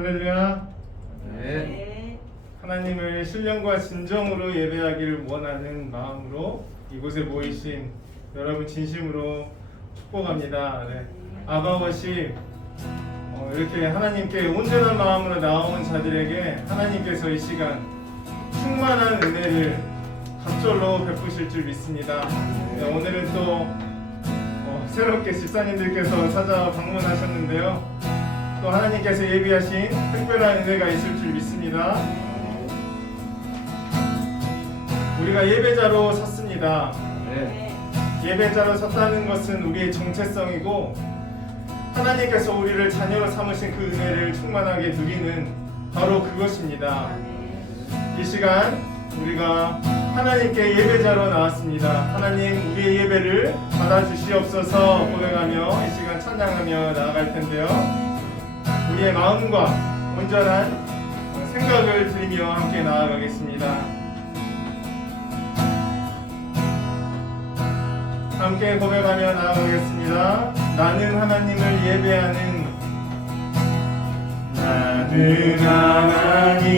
할렐루야. 네. 하나님을 신령과 진정으로 예배하기를 원하는 마음으로 이곳에 모이신 여러분 진심으로 축복합니다. 네. 아바워십 이렇게 하나님께 온전한 마음으로 나온 자들에게 하나님께서 이 시간 충만한 은혜를 갑절로 베푸실 줄 믿습니다. 네, 오늘은 또 새롭게 집사님들께서 찾아 방문하셨는데요. 또 하나님께서 예비하신 특별한 은혜가 있을 줄 믿습니다. 우리가 예배자로 섰습니다. 네. 예배자로 섰다는 것은 우리의 정체성이고 하나님께서 우리를 자녀로 삼으신 그 은혜를 충만하게 누리는 바로 그것입니다. 이 시간 우리가 하나님께 예배자로 나왔습니다. 하나님 우리의 예배를 받아주시옵소서 고백하며 이 시간 찬양하며 나아갈 텐데요. 우리의 마음과 온전한 생각을 드리며 함께 나아가겠습니다. 함께 고백하며 나아가겠습니다. 나는 하나님을 예배하는 나는 하나님을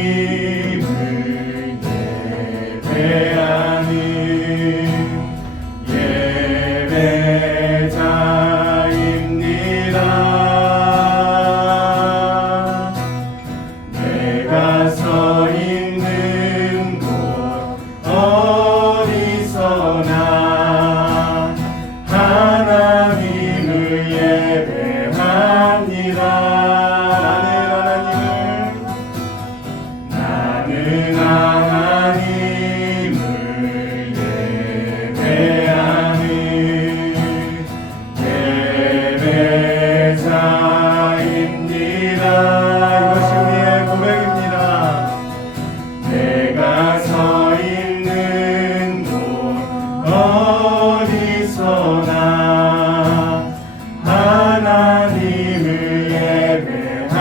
예배하는 예배자입니다. 내가 서 있는 곳 어디서나 하나님을 예배합니다. 나는 하나님을 예배하는 예배자입니다. 이것이 우리의 고백입니다. 내가 서 있는 곳 어디서나 하나님을 예배합니다.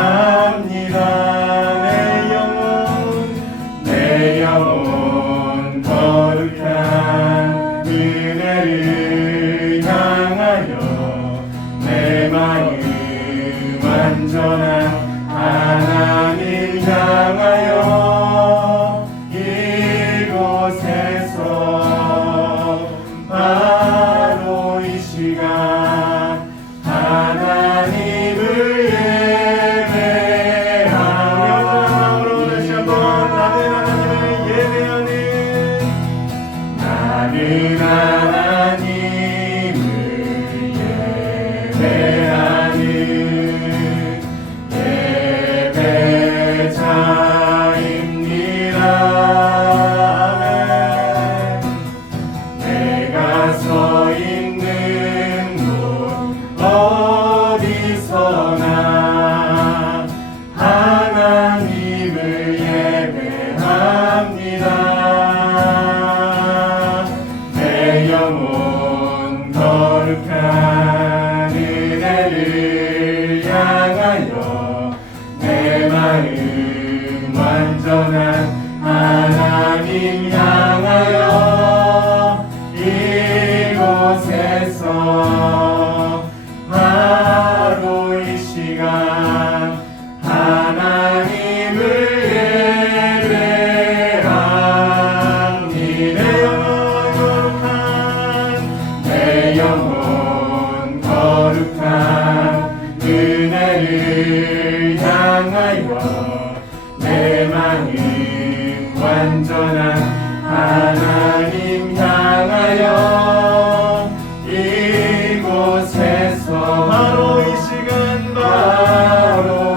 내 영혼 거룩한 은혜를 향하여 내 마음 완전한 하나님 향하여 이곳에서 바로 이 시간 하나님을 예배하며 다시 한번 나는 하나님을 예배하는 나는 하나님을 예배하는 예배자입니다. 내가 서 있는 곳 어디서나 하나님을 예배합니다. 내 영혼 거룩한 은혜를 향하여 내 마음 완전한 하나님 향하여 이곳에서 바로 이 시간 하나님을 예배합니다. 내 영혼 거룩한 은혜를 향하여 내 마음 완전한 하나님 향하여 이곳에서 바로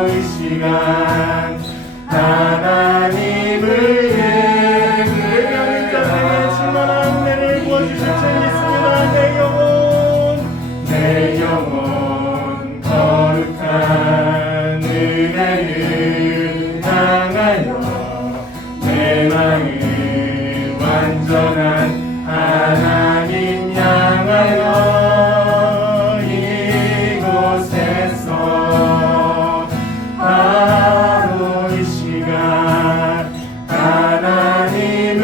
이 시간 하나님을 예배하는 자에게 충만한 은혜를 부어주실 줄 믿습니다. 내 영혼 거룩한 은혜를 향하여 내 마음 완전한 하나님 향하여 이곳에서 바로 이 시간 하나님을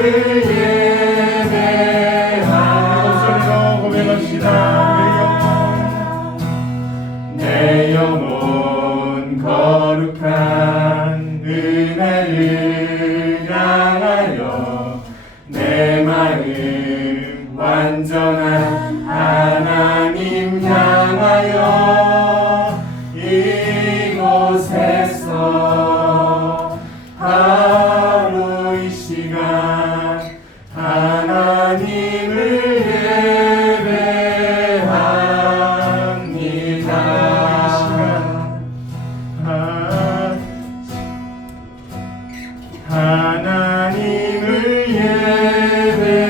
예배하는 목소리로 고백합시다. 내 영혼 거룩한 하나님을 예배합니다. 하나님을 예배합니다.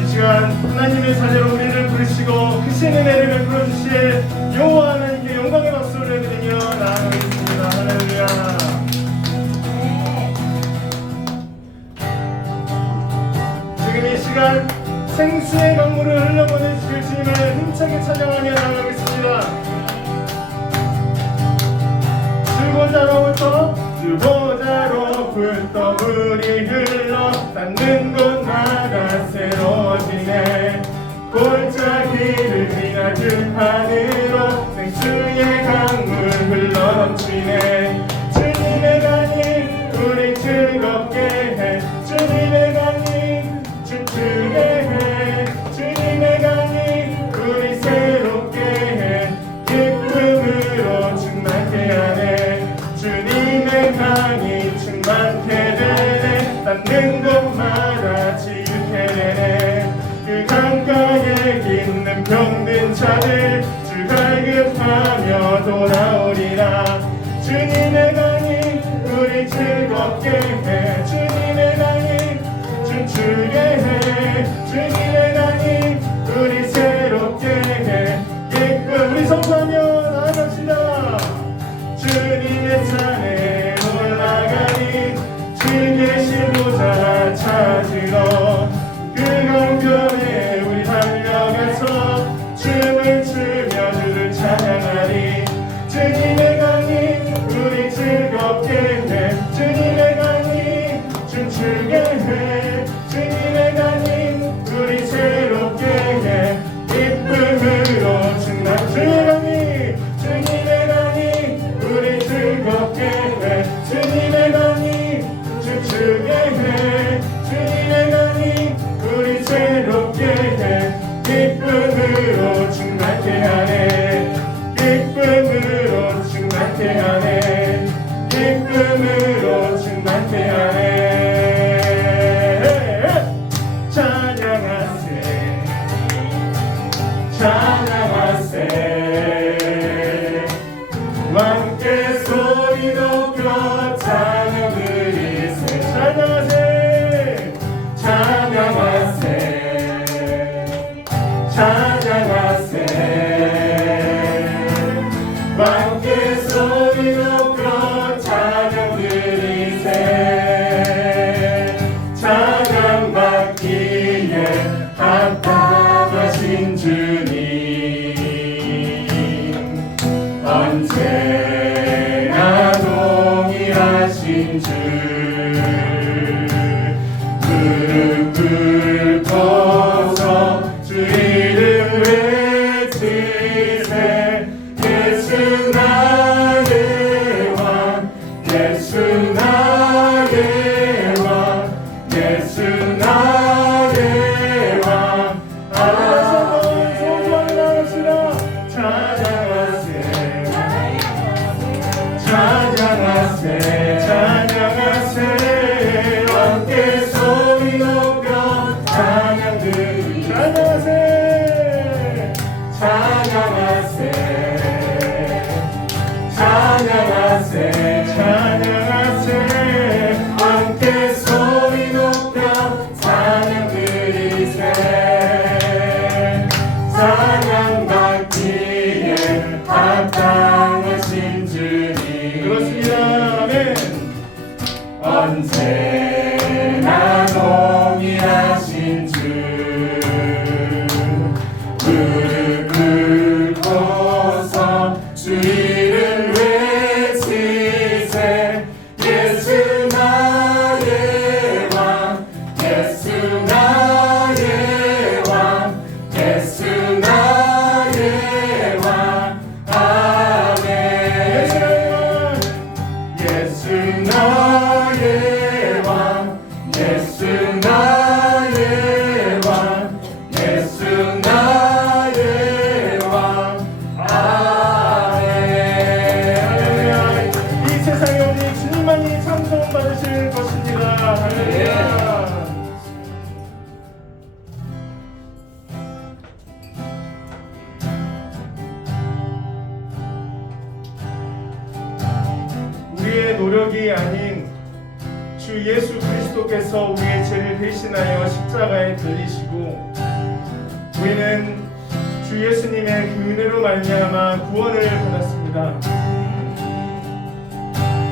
이 시간 하나님의 자녀로 우리를 부르시고 크신 은혜를 베풀어 주실 여호와 하나님께 영광의 박수를 드리며 나아가겠습니다. 할렐루야. 지금 이 시간 생수의 강물을 흘러보내주실 주님을 힘차게 찬양하며 나아가겠습니다. 주보자로부터 물이 흘러 닿는 곳마다 새로워지네. 골짜기를 지나 들판으로 생수의 강물 흘러넘치네. 주님의 강이 우리 즐겁게 해. 주님의 강이 춤추게 해. 주님의 강이 우리 새롭게 해. 기쁨으로 충만케 하네. 주님의 강이 충만케 되네. 닿는 곳마다 치유케 되네. 그 강가에 있는 병든 자들 주 갈급하며 돌아오리라. 주님의 강이 우리 즐겁게 해. 주님의 강이 춤추게 해. 주님의 강이 우리 새롭게 해. 기쁨 우리 선포하며 나아갑시다. 주님의 산에 올라가니 주 계신 보좌 찾으러 그 강변에 우리 달려가서 춤을 추며 주를 찬양하리. 주님의 강이 우리 즐겁게 해. 주님의 강이 춤추게 해. 주님의 강이 우리 새롭게 해. 기쁨으로 충만 주님의 강이 우리 즐겁게 해. 주님의 강이 춤추게 해. 주님의 강이 우리 새롭게 해. 기쁨으로 충만케 하네. 기쁨으로 충만케 하네. 기쁨으로 충만케 하네. 찬양하세 찬양하세 함께 소리 높여 찬양 드리세. 찬양하세 찬양하세 찬양하세 함께 소리 높여 찬양 드리세. 찬양 받기에 합당하신 주님 언제나 동일하신 주 무릎 꿇고서 주 이름 외치세. 예수 나의 왕 예수 나의 왕 예수 나의 왕. 찬양하세 찬양하세 함께 소리 높여 찬양 드리. 찬양하세 찬양하세 찬양하세 찬양하세 함께 소리 높여 찬양 드리세. 찬양 받기에 합당하신 주님. 그렇습니다. 아멘. 언제나 동일하신 주 무릎 꿇고서 주 이름 외치세. 예수 나의 왕 예수 나의 왕 예수 나의 왕. 아멘. 예수 나의 왕 예수 나의 왕 예수 나의 왕. 아멘. 노력이 아닌 주 예수 그리스도께서 우리의 죄를 대신하여 십자가에 들리시고 우리는 주 예수님의 그 은혜로 말미암아 구원을 받았습니다.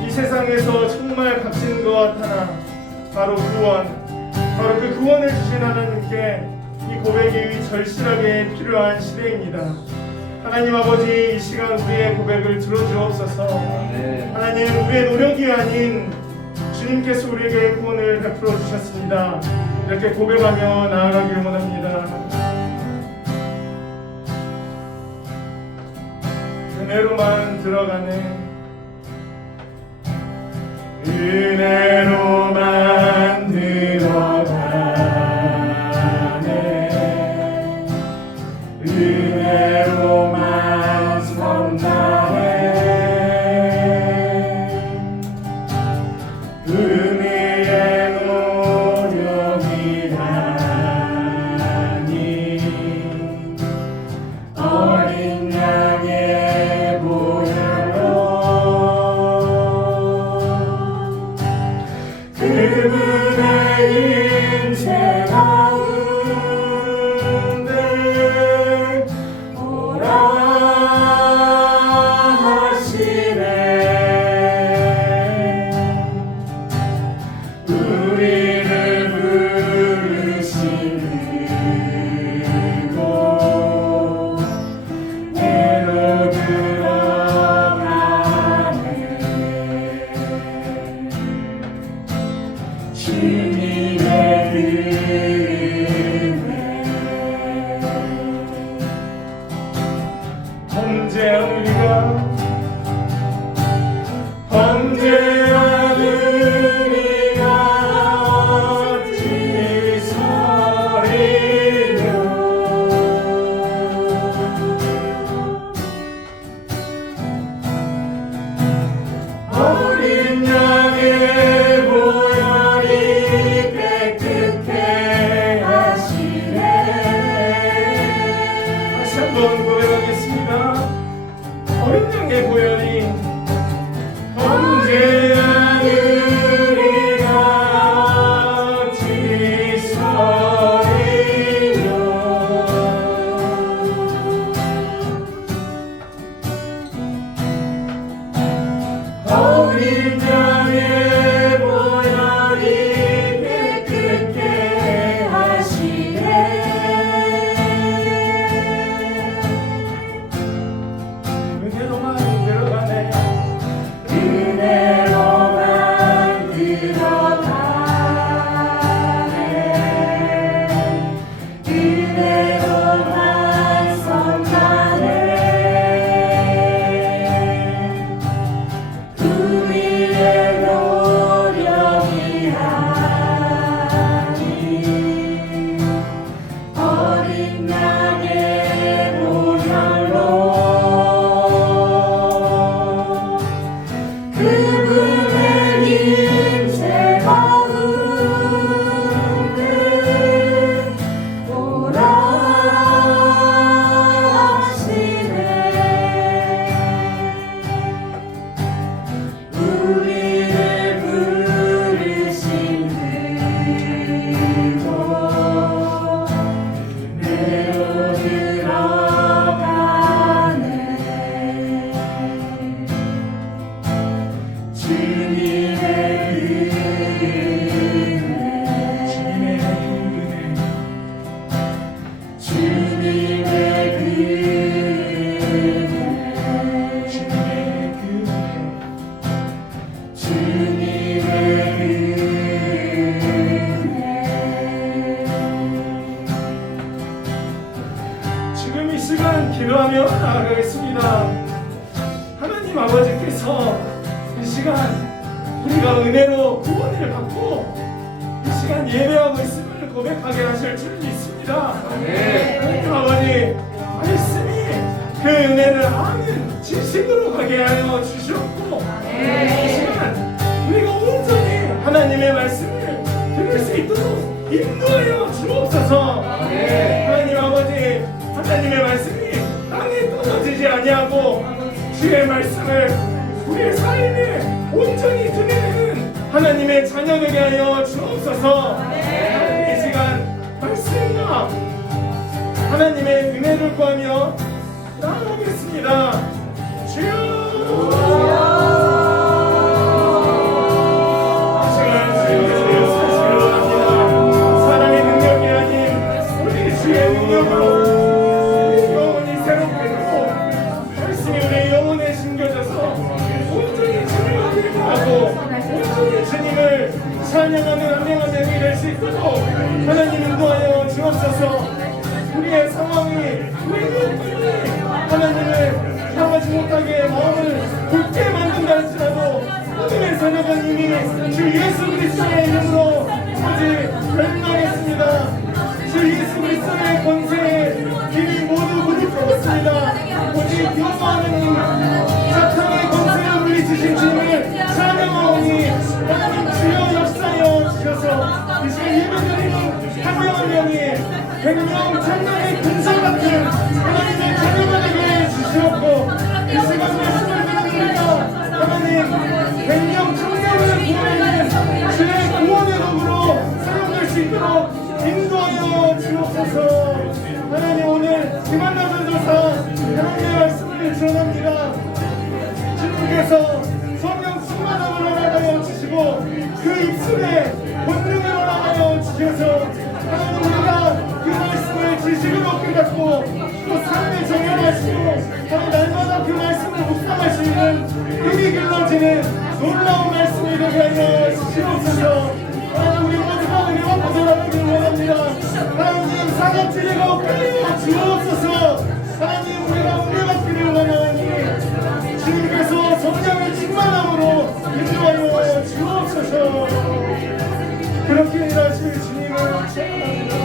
이 세상에서 정말 값진 것 하나, 바로 구원, 바로 그 구원을 주신 하나님께 이 고백이 절실하게 필요한 시대입니다. 하나님 아버지, 이 시간 우리의 고백을 들어주옵소서. 하나님, 우리의 노력이 아닌 주님께서 우리에게 구원을 베풀어 주셨습니다. 이렇게 고백하며 나아가기를 원합니다. 은혜로만 들어가네, 은혜로만 들어가네, 은혜로만 선다네, 은혜의 노력이라니 어린 양의 보혈로 그분의 인체 가운데 오라 하시네. 우리를 부르시는 곳 내로 들어가네. 주님의 은혜 범죄한 우리가 어찌 서리뇨. 어린 양의 보혈이 깨끗해 하시네. 다시 한번 고백하겠습니다. 어린 양의 보혈이 범죄한 우리가 어찌 서리뇨. 어린 양의 보혈이 깨끗해 하시네. 은혜로만 들어가네, 은혜로만 들어가네, 은혜로만 선가네. 우리의 노력이 아닌 어린 양의 보혈로 그분의 인체 가운데 오라 하시네. 우리를 부르신 그곳 내로 들어가네. 주님의 은혜, 주님의 은혜, 주님의 은혜. 지금 이 시간 기도하며 나아가겠습니다. 하나님 아버지께서 이 시간 우리가 은혜로 구원을 받고 이 시간 예배하고 있음을 고백하게 하실 줄 믿습니다. 하나님 아버지, 말씀이 그 은혜를 아는 지식으로 가게 하여 주시옵고 이 시간 우리가 온전히 하나님의 말씀을 들을 수 있도록 인도하여 주옵소서. 하나님 아버지, 하나님의 말씀이 땅에 떨어지지 아니하고 주의 말씀을 우리의 삶에 온전히 드리는 하나님의 자녀되게 하여 주옵소서. 이 시간 말씀과 하나님의 은혜를 구하며 나아가겠습니다. 주여. 찬양하는 한명한 명이 될 수 있도록 하나님 인도하여 주옵소서. 우리의 상황이 우리의 하나님을 향하지 못하게 마음을 굳게 만든다 할지라도 하나님의 자녀가 이미 주 예수 그리스도의 이름으로 오직 멸망했습니다. 주 예수 그리스도의 권세에 이미 모두 무릎 꿇었습니다. 오직 여호와 하나님 사탄의 권세를 물리치신 주님을 찬양하오니 하나님 주여 역사여 주셔서 이 시간 예배드리는 한 명 한 명이 백명 천명의 군사 같은 하나님의 자녀가 되게 주시옵고 이 시간 말씀을 드립니다. 하나님 백명 천명을 구원하는 주의 구원의 도구로 사용될 수 있도록 인도하여 주옵소서. 하나님 오늘 기만나는 조사 하나님의 말씀을 전합니다. 주님께서 성령 충만함을 허락하여 주시고 그 입술에 본능을 허락하여 주셔서 하나님 우리가 그 말씀을 지식으로 깨닫고 또 삶의 정연하시고 하나님 날마다 그 말씀을 묵상할 수 있는 힘이 길러지는 놀라운 말씀이 되게 하여 주시옵소서. 하나님 우리 모두가 은혜와 보존하기를 원합니다. 하나님 사각지대가 없게 주옵소서. 하나님 우리가 은혜받기를 원하오니 주님께서 성령의 충만함으로 인도하여 주옵소서. 그렇게 일하실 주님을 찬양합니다.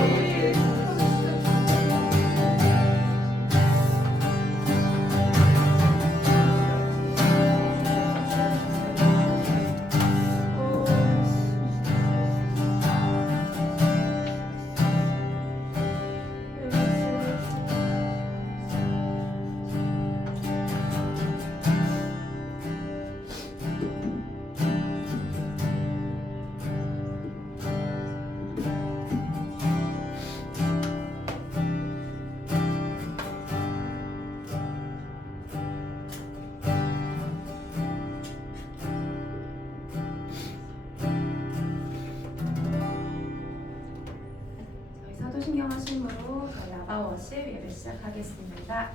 사도신경 하심으로 저희 아바워십 예배 시작하겠습니다.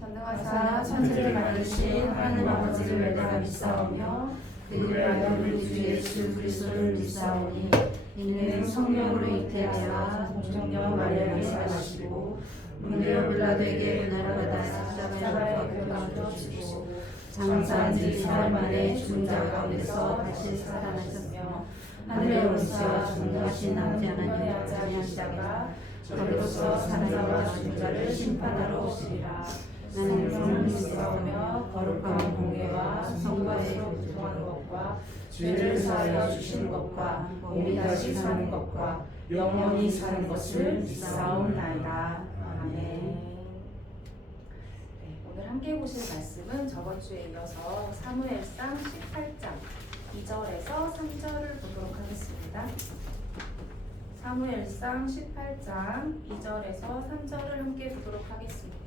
전능하사 천지를 만드신 하나님 아버지를 내가 믿사오며 그를 위하여 우리 주 예수 그리스도를 믿사오니 이는 성령으로 잉태하여 동정녀 마리아에게 나시고 문대여 빌라도에게 고난을 받아 십자가에 못 박혀 죽으시고 장사한 지 4일 만에 죽은 자 가운데서 다시 살아나셨며 하늘에 오르사 전능하신 아버지 하나님의 자녀시다가 저리로서 사는 자와 죽은 자를 심판하러 오시리라. 나는 성령을 믿사오며 거룩한 공예와 성과에 교통하는 것과 죄를 사하여 주시는 것과 몸이 다시 사는 것과 영원히 사는 것을 믿사옵나이다. 아멘. 오늘 함께 보실 말씀은 저번 주에 이어서 사무엘상 18장 2절에서 3절을 보도록 하겠습니다. 사무엘상 18장 2절에서 3절을 함께 보도록 하겠습니다.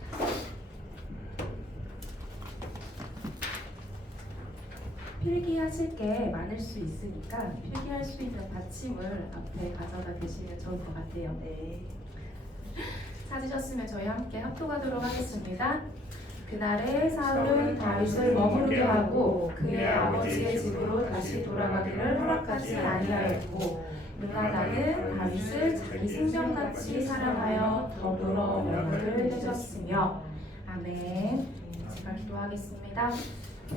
필기하실 게 많을 수 있으니까 필기할 수 있는 받침을 앞에 가져다 대시면 좋을 것 같아요. 네. 찾으셨으면 저희 함께 합독하도록 하겠습니다. 그날에 사울은 다윗을 머무르게 하고 그의 아버지의 집으로 다시 돌아가기를 허락하지 아니하였고 요나단은 다윗을 자기 생명같이 사랑하여 더불어 명을 해줬으며. 아멘. 제가 기도하겠습니다.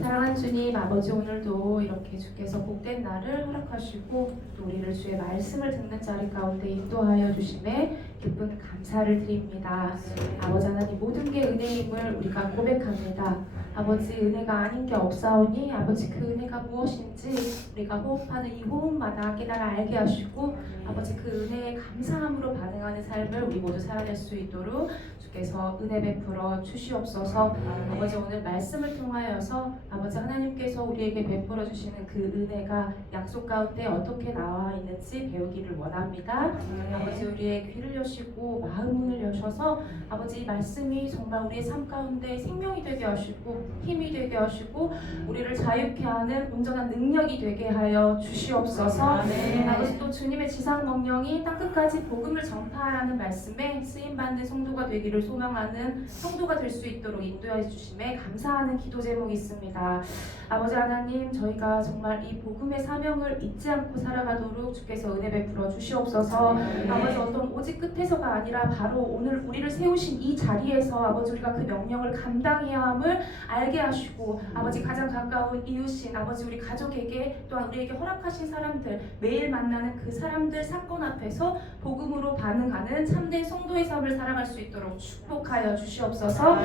사랑하는 주님 아버지, 오늘도 이렇게 주께서 복된 날을 허락하시고 또 우리를 주의 말씀을 듣는 자리 가운데 인도하여 주심에 기쁜 감사를 드립니다. 아버지 하나님, 모든 게 은혜임을 우리가 고백합니다. 아버지 은혜가 아닌 게 없사오니 아버지 그 은혜가 무엇인지 우리가 호흡하는 이 호흡마다 깨달아 알게 하시고 아버지 그 은혜에 감사함으로 반응하는 삶을 우리 모두 살아낼 수 있도록 주께서 은혜 베풀어 주시옵소서. 아버지 오늘 말씀을 통하여서 아버지 하나님께서 우리에게 베풀어 주시는 그 은혜가 약속 가운데 어떻게 나와 있는지 배우기를 원합니다. 아버지 우리의 귀를 여시고 마음 문을 여셔서 아버지 이 말씀이 정말 우리의 삶 가운데 생명이 되게 하시고 힘이 되게 하시고 우리를 자유케 하는 온전한 능력이 되게 하여 주시옵소서. 아버지 또 주님의 지상 명령이 땅끝까지 복음을 전파하라는 말씀에 쓰임받는 성도가 되기를 소망하는 성도가 될 수 있도록 인도해 주심에 감사하는 기도 제목이 있습니다. 아버지 하나님 저희가 정말 이 복음의 사명을 잊지 않고 살아가도록 주께서 은혜 베풀어 주시옵소서. 아버지 어떤 오직 끝에서가 아니라 바로 오늘 우리를 세우신 이 자리에서 아버지 우리가 그 명령을 감당해야 함을 알게 하시고 아버지 가장 가까운 이웃인 아버지 우리 가족에게 또한 우리에게 허락하신 사람들 매일 만나는 그 사람들 사건 앞에서 복음으로 반응하는 참된 성도의 삶을 살아갈 수 있도록 축복하여 주시옵소서.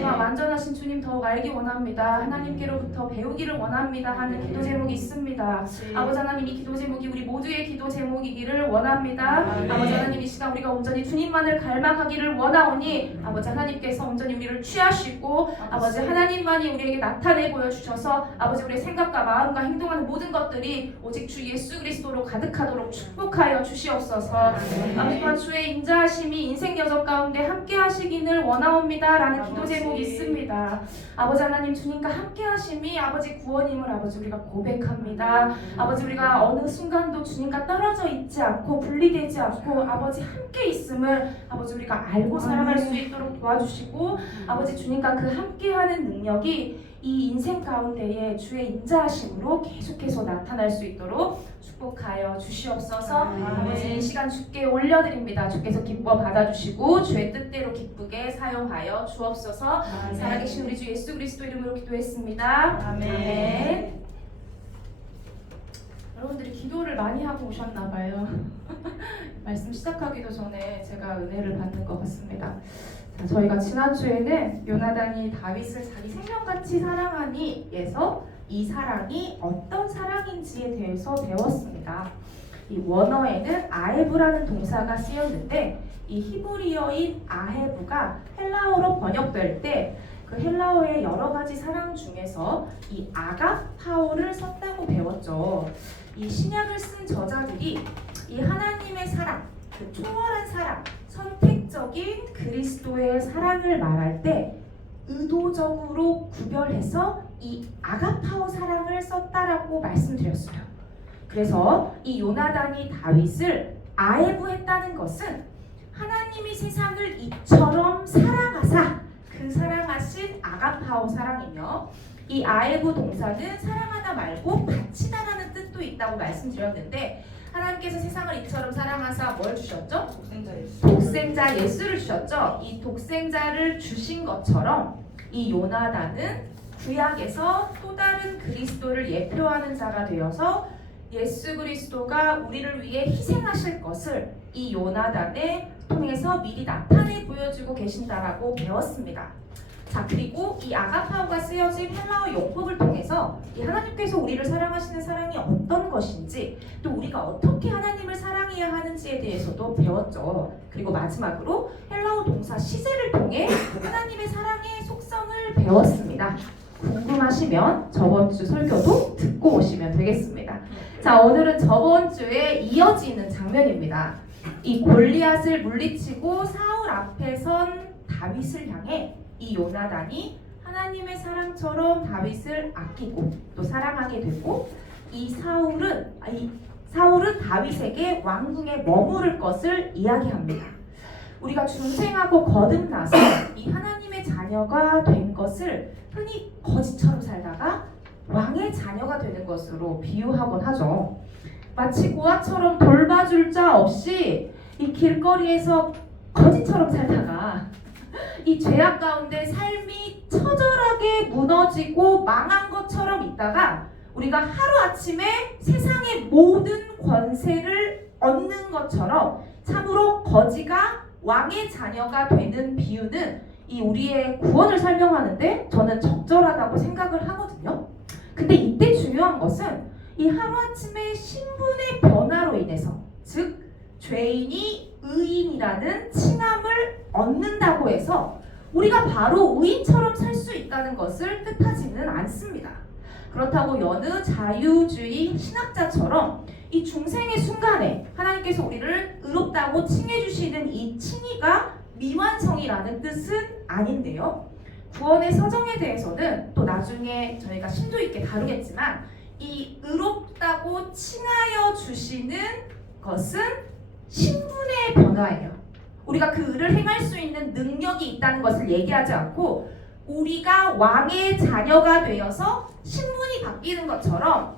또한 완전하신 주님 더욱 알기 원합니다. 하나님께로부터 배우기를 원합니다 하는 기도 제목이 있습니다. 아버지 하나님 이 기도 제목이 우리 모두의 기도 제목이기를 원합니다. 아버지 하나님 이 시간 우리가 온전히 주님만을 갈망하기를 원하오니 아버지 하나님께서 온전히 우리를 취하시고 아버지 하나님만이 우리에게 나타내 보여주셔서 아버지 우리의 생각과 마음과 행동하는 모든 것들이 오직 주 예수 그리스도로 가득하도록 축복하여 주시옵소서. 아버지 또한 주의 인자하심이 인생 여정 가운데 함께 하시기를 원하옵니다 라는 기도 제목이 있습니다. 아버지 하나님 주님과 함께 하심이 아버지 구원임을 아버지 우리가 고백합니다. 아버지 우리가 어느 순간도 주님과 떨어져 있지 않고 분리되지 않고 아버지 함께 있음을 아버지 우리가 알고 살아갈 수 있도록 도와주시고 아버지 주님과 그 함께하는 능력이 이 인생 가운데에 주의 인자하심으로 계속해서 나타날 수 있도록 축복하여 주시옵소서. 아버지 이 시간 주께 올려드립니다. 주께서 기뻐 받아주시고 주의 뜻대로 기쁘게 사용하여 주옵소서. 살아계신 우리 주 예수 그리스도 이름으로 기도했습니다. 아멘. 여러분들이 기도를 많이 하고 오셨나봐요. 말씀 시작하기도 전에 제가 은혜를 받는 것 같습니다. 자, 저희가 지난주에는 요나단이 다윗을 자기 생명같이 사랑하니에서 이 사랑이 어떤 사랑인지에 대해서 배웠습니다. 이 원어에는 아헤브라는 동사가 쓰였는데 이 히브리어인 아헤브가 헬라어로 번역될 때 그 헬라어의 여러 가지 사랑 중에서 이 아가파오를 썼다고 배웠죠. 이 신약을 쓴 저자들이 이 하나님의 사랑, 그 초월한 사랑, 선택적인 그리스도의 사랑을 말할 때 의도적으로 구별해서 이 아가파오 사랑을 썼다라고 말씀드렸어요. 그래서 이 요나단이 다윗을 아헤브했다는 것은 하나님이 세상을 이처럼 사랑하사 그 사랑하신 아가파오 사랑이며 이 아헤브 동사는 사랑하다 말고 바치다라는 뜻도 있다고 말씀드렸는데 하나님께서 세상을 이처럼 사랑하사 뭘 주셨죠? 독생자 예수를 주셨죠. 이 독생자를 주신 것처럼 이 요나단은 구약에서 또 다른 그리스도를 예표하는 자가 되어서 예수 그리스도가 우리를 위해 희생하실 것을 이 요나단을 통해서 미리 나타내 보여주고 계신다라고 배웠습니다. 자 그리고 이 아가파오가 쓰여진 헬라어 용법을 통해서 이 하나님께서 우리를 사랑하시는 사랑이 어떤 것인지 또 우리가 어떻게 하나님을 사랑해야 하는지에 대해서도 배웠죠. 그리고 마지막으로 헬라어 동사 시제를 통해 하나님의 사랑의 속성을 배웠습니다. 궁금하시면 저번 주 설교도 듣고 오시면 되겠습니다. 자 오늘은 저번 주에 이어지는 장면입니다. 이 골리앗을 물리치고 사울 앞에 선 다윗을 향해 이 요나단이 하나님의 사랑처럼 다윗을 아끼고 또 사랑하게 되고 이 사울은 다윗에게 왕궁에 머무를 것을 이야기합니다. 우리가 중생하고 거듭나서 이 하나님의 자녀가 된 것을 흔히 거지처럼 살다가 왕의 자녀가 되는 것으로 비유하곤 하죠. 마치 고아처럼 돌봐줄 자 없이 이 길거리에서 거지처럼 살다가 이 죄악 가운데 삶이 처절하게 무너지고 망한 것처럼 있다가 우리가 하루아침에 세상의 모든 권세를 얻는 것처럼 참으로 거지가 왕의 자녀가 되는 비유는 이 이 우리의 구원을 설명하는데 저는 적절하다고 생각을 하거든요. 근데 이때 중요한 것은 이 하루아침에 신분의 변화로 인해서, 즉 죄인이 의인이라는 칭함을 얻는다고 해서 우리가 바로 의인처럼 살 수 있다는 것을 뜻하지는 않습니다. 그렇다고 여느 자유주의 신학자처럼 이 중생의 순간에 하나님께서 우리를 의롭다고 칭해주시는 이 칭의가 미완성이라는 뜻은 아닌데요. 구원의 서정에 대해서는 또 나중에 저희가 심도 있게 다루겠지만 이 의롭다고 칭하여 주시는 것은 신분의 변화예요. 우리가 그 의를 행할 수 있는 능력이 있다는 것을 얘기하지 않고 우리가 왕의 자녀가 되어서 신분이 바뀌는 것처럼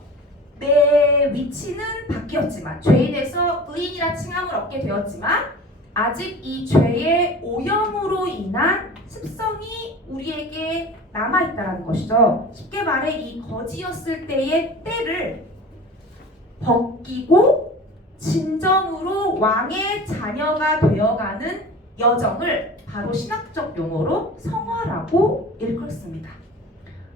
내 위치는 바뀌었지만 죄인에서 의인이라 칭함을 얻게 되었지만 아직 이 죄의 오염으로 인한 습성이 우리에게 남아있다는 것이죠. 쉽게 말해 이 거지였을 때의 때를 벗기고 진정으로 왕의 자녀가 되어가는 여정을 바로 신학적 용어로 성화라고 일컫습니다.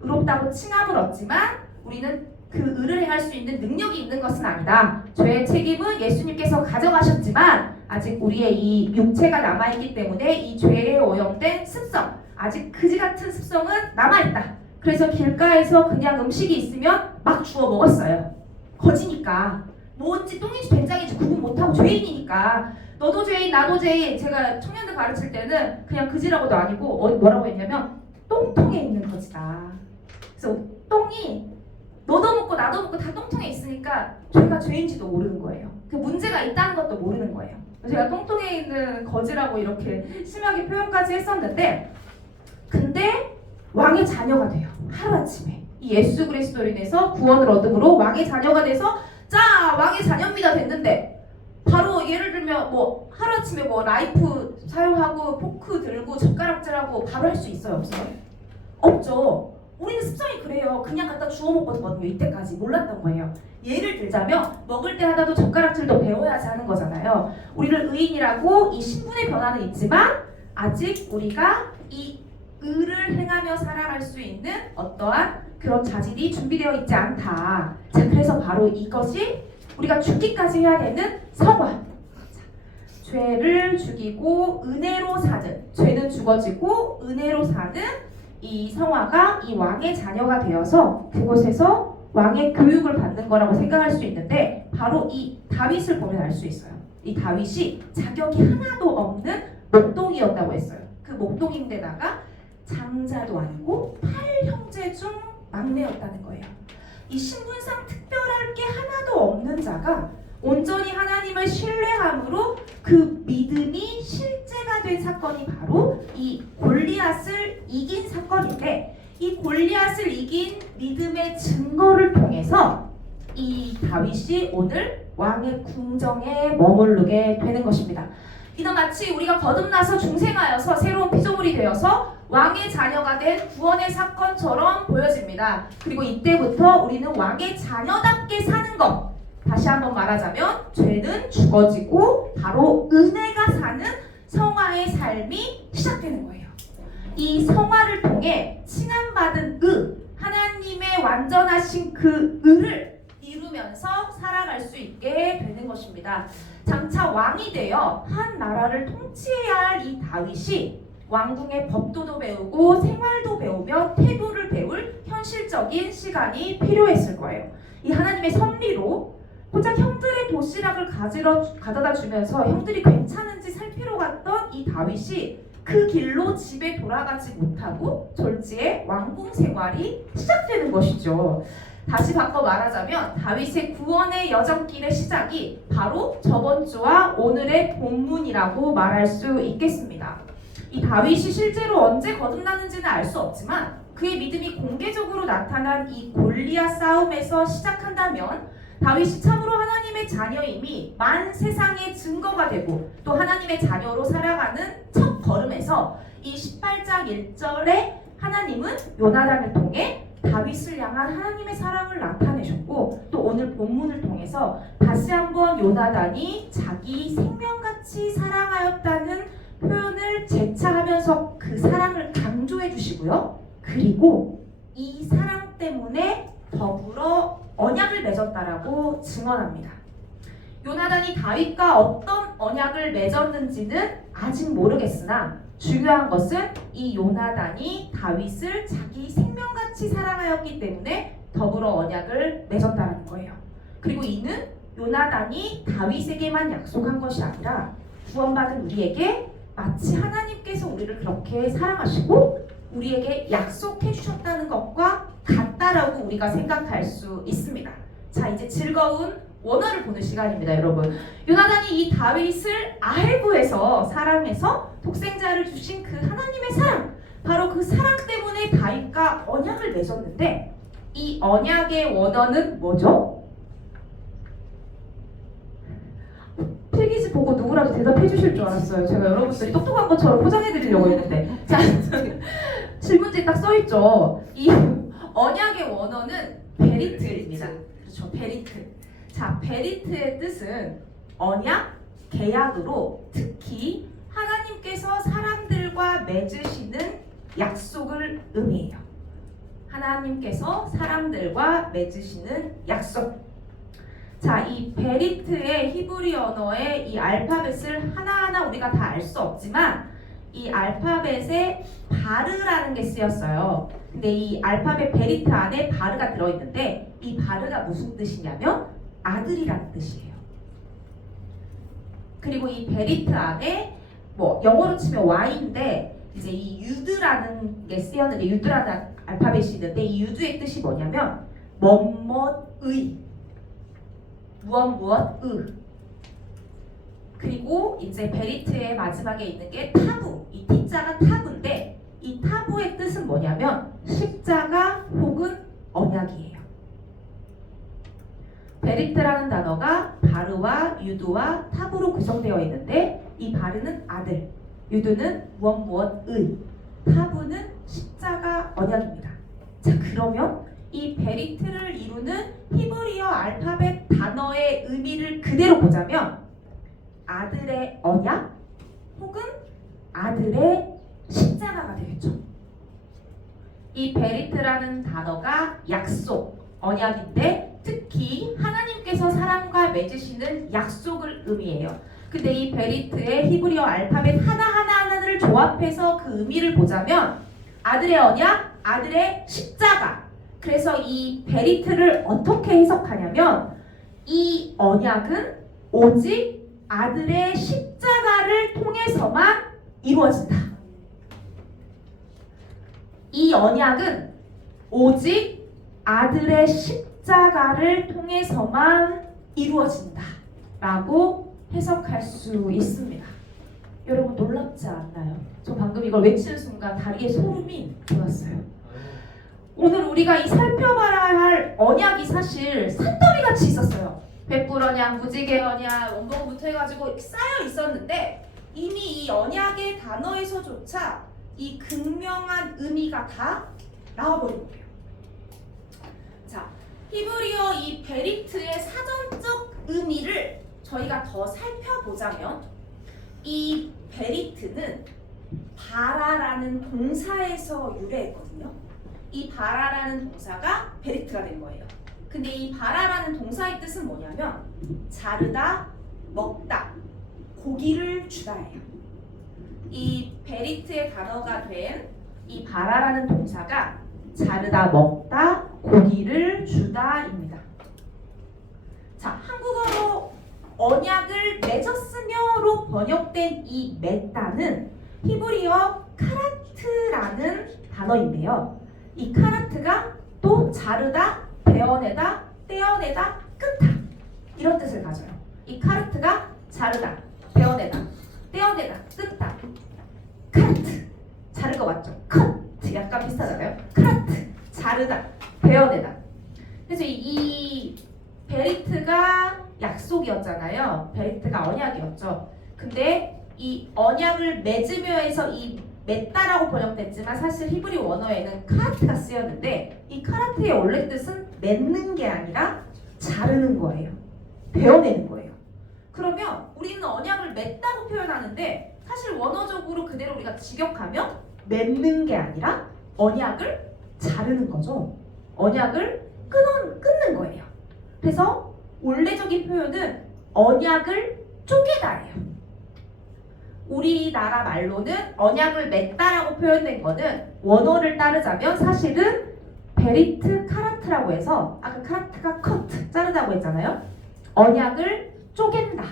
의롭다고 칭함을 얻지만 우리는 그 의를 행할 수 있는 능력이 있는 것은 아니다. 죄의 책임은 예수님께서 가져가셨지만 아직 우리의 이 육체가 남아있기 때문에 이 죄에 오염된 습성, 아직 그지 같은 습성은 남아있다. 그래서 길가에서 그냥 음식이 있으면 막 주워 먹었어요. 거지니까. 뭔지 똥인지 된장인지 구분 못하고 죄인이니까. 너도 죄인 나도 죄인. 제가 청년들 가르칠 때는 그냥 그지라고도 아니고 뭐라고 했냐면 똥통에 있는 거지다. 그래서 똥이 너도 먹고 나도 먹고 다 똥통에 있으니까 죄가 죄인지도 모르는 거예요. 그 문제가 있다는 것도 모르는 거예요. 제가 똥통에 있는 거지라고 이렇게 심하게 표현까지 했었는데, 근데 왕의 자녀가 돼요. 하루아침에 이 예수 그리스도로 인해서 구원을 얻음으로 왕의 자녀가 돼서 자 왕의 자녀입니다 됐는데 바로 예를 들면 뭐 하루아침에 뭐 라이프 사용하고 포크 들고 젓가락질하고 바로 할 수 있어요 없어요? 없죠. 우리는 습성이 그래요. 그냥 갖다 주워 먹거든요. 이때까지 몰랐던 거예요. 예를 들자면 먹을 때 하나도 젓가락질도 배워야지 하는 거잖아요. 우리를 의인이라고 이 신분의 변화는 있지만 아직 우리가 이 의를 행하며 살아갈 수 있는 어떠한 그런 자질이 준비되어 있지 않다. 자, 그래서 바로 이것이 우리가 죽기까지 해야 되는 성화. 죄를 죽이고 은혜로 사는, 죄는 죽어지고 은혜로 사는 이 성화가 이 왕의 자녀가 되어서 그곳에서 왕의 교육을 받는 거라고 생각할 수 있는데, 바로 이 다윗을 보면 알 수 있어요. 이 다윗이 자격이 하나도 없는 목동이었다고 했어요. 그 목동인데다가 장자도 아니고 8형제 중 막내였다는 거예요. 이 신분상 특별할 게 하나도 없는 자가 온전히 하나님을 신뢰함으로 그 믿음이 실제가 된 사건이 바로 이 골리앗을 이긴 사건인데, 이 골리앗을 이긴 믿음의 증거를 통해서 이 다윗이 오늘 왕의 궁정에 머무르게 되는 것입니다. 이는 마치 우리가 거듭나서 중생하여서 새로운 피조물이 되어서 왕의 자녀가 된 구원의 사건처럼 보여집니다. 그리고 이때부터 우리는 왕의 자녀답게 사는 것, 다시 한번 말하자면 죄는 죽어지고 바로 은혜가 사는 성화의 삶이 시작되는 거예요. 이 성화를 통해 칭함받은 의, 하나님의 완전하신 그 의를 이루면서 살아갈 수 있게 되는 것입니다. 장차 왕이 되어 한 나라를 통치해야 할 이 다윗이 왕궁의 법도도 배우고 생활도 배우며 태도를 배울 현실적인 시간이 필요했을 거예요. 이 하나님의 섭리로 고작 형들의 도시락을 가져다 주면서 형들이 괜찮은지 살피러 갔던 이 다윗이 그 길로 집에 돌아가지 못하고 졸지에 왕궁 생활이 시작되는 것이죠. 다시 바꿔 말하자면 다윗의 구원의 여정길의 시작이 바로 저번 주와 오늘의 본문이라고 말할 수 있겠습니다. 이 다윗이 실제로 언제 거듭났는지는 알 수 없지만 그의 믿음이 공개적으로 나타난 이 골리앗 싸움에서 시작한다면 다윗이 참으로 하나님의 자녀임이 만 세상의 증거가 되고 또 하나님의 자녀로 살아가는 첫 걸음에서 이 18장 1절에 하나님은 요나단을 통해 다윗을 향한 하나님의 사랑을 나타내셨고, 또 오늘 본문을 통해서 다시 한번 요나단이 자기 생명같이 사랑하였다는 표현을 재차하면서 그 사랑을 강조해 주시고요. 그리고 이 사랑 때문에 더불어 언약을 맺었다라고 증언합니다. 요나단이 다윗과 어떤 언약을 맺었는지는 아직 모르겠으나 중요한 것은 이 요나단이 다윗을 자기 생명같이 사랑하였기 때문에 더불어 언약을 맺었다는 거예요. 그리고 이는 요나단이 다윗에게만 약속한 것이 아니라 구원받은 우리에게 마치 하나님께서 우리를 그렇게 사랑하시고 우리에게 약속해 주셨다는 것과 같다라고 우리가 생각할 수 있습니다. 자, 이제 즐거운 원어를 보는 시간입니다, 여러분. 요나단이 이 다윗을 아헬부에서 사랑해서 독생자를 주신 그 하나님의 사랑, 바로 그 사랑 때문에 다윗과 언약을 맺었는데 이 언약의 원어는 뭐죠? 필기지 보고 누구라도 대답해 주실 줄 알았어요. 제가 여러분들이 똑똑한 것처럼 포장해 드리려고 했는데. 자, 질문지에 딱 써있죠. 이 언약의 원어는 베리트입니다. 그렇죠, 베리트. 자, 베리트의 뜻은 언약, 계약으로 특히 하나님께서 사람들과 맺으시는 약속을 의미해요. 하나님께서 사람들과 맺으시는 약속. 자, 이 베리트의 히브리 언어의 이 알파벳을 하나하나 우리가 다 알 수 없지만 이 알파벳에 바르라는 게 쓰였어요. 근데 이 알파벳 베리트 안에 바르가 들어있는데 이 바르가 무슨 뜻이냐면 아들이라는 뜻이에요. 그리고 이 베리트 안에 뭐 영어로 치면 Y인데 이제 이 유드라는 게 쓰였는데 유드라는 알파벳이 있는데 이 유드의 뜻이 뭐냐면 뭐뭐의 무엇의. 그리고 이제 베리트의 마지막에 있는 게 타부. 이 T자가 타부인데 이 타부의 뜻은 뭐냐면 십자가 혹은 언약이에요. 베리트라는 단어가 바르와 유드와 타부로 구성되어 있는데 이 바르는 아들, 유드는 무엇의, 타부는 십자가 언약입니다. 자, 그러면 이 베리트를 이루는 히브리어 알파벳 단어의 의미를 그대로 보자면 아들의 언약 혹은 아들의 십자가가 되겠죠. 이 베리트라는 단어가 약속, 언약인데 특히 하나님께서 사람과 맺으시는 약속을 의미해요. 근데 이 베리트의 히브리어 알파벳 하나를 조합해서 그 의미를 보자면 아들의 언약, 아들의 십자가. 그래서 이 베리트를 어떻게 해석하냐면 이 언약은 오직 아들의 십자가를 통해서만 이루어진다. 이 언약은 오직 아들의 십자가를 통해서만 이루어진다 라고 해석할 수 있습니다. 여러분 놀랍지 않나요? 저 방금 이걸 외치는 순간 다리에 소름이 돋았어요. 오늘 우리가 이 살펴봐야 할 언약이 사실 산더미 같이 있었어요. 백불 언약, 무지개 언약, 원본부터 해가지고 쌓여 있었는데 이미 이 언약의 단어에서조차 이 극명한 의미가 다 나와버린 거예요. 자, 히브리어 이 베리트의 사전적 의미를 저희가 더 살펴보자면 이 베리트는 바라라는 동사에서 유래했거든요. 이 바라라는 동사가 베리트가 된 거예요. 근데 이 바라라는 동사의 뜻은 뭐냐면 자르다, 먹다, 고기를 주다예요. 이 베리트의 단어가 된 이 바라라는 동사가 자르다, 먹다, 고기를 주다입니다. 자, 한국어로 언약을 맺었으며로 번역된 이 맺다는 히브리어 카라트라는 단어인데요. 이 카라트가 또 자르다, 베어내다, 떼어내다, 끊다 이런 뜻을 가져요. 이 카라트가 자르다, 베어내다, 떼어내다, 끊다. 카라트, 자를 거 맞죠? 커트, 약간 비슷하잖아요. 카라트, 자르다, 베어내다. 그래서 이 베리트가 약속이었잖아요. 베리트가 언약이었죠. 근데 이 언약을 맺으며에서 이 맺다라고 번역됐지만 사실 히브리 원어에는 카라트가 쓰였는데 이 카라트의 원래 뜻은 맺는 게 아니라 자르는 거예요. 베어내는 거예요. 그러면 우리는 언약을 맺다고 표현하는데 사실 원어적으로 그대로 우리가 직역하면 맺는 게 아니라 언약을 자르는 거죠. 언약을 끊는 거예요. 그래서 원래적인 표현은 언약을 쪼개다예요. 우리나라 말로는 언약을 맺다라고 표현된 거는 원어를 따르자면 사실은 베리트 카라트라고 해서 아까 카라트가 커트 자르다고 했잖아요. 언약을 쪼갠다.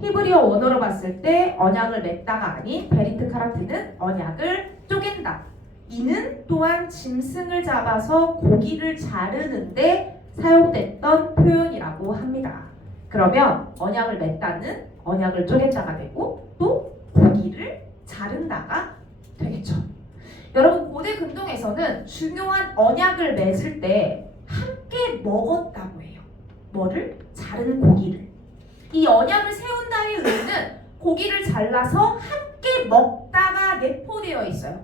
히브리어 원어로 봤을 때 언약을 맺다가 아닌 베리트 카라트는 언약을 쪼갠다. 이는 또한 짐승을 잡아서 고기를 자르는데 사용됐던 표현이라고 합니다. 그러면 언약을 맺다는 언약을 쪼갠다가 되고 또 고기를 자른다가 되겠죠. 여러분 고대 근동에서는 중요한 언약을 맺을 때 함께 먹었다고 해요. 뭐를? 자른 고기를. 이 언약을 세운다의 의미는 고기를 잘라서 함께 먹다가 내포되어 있어요.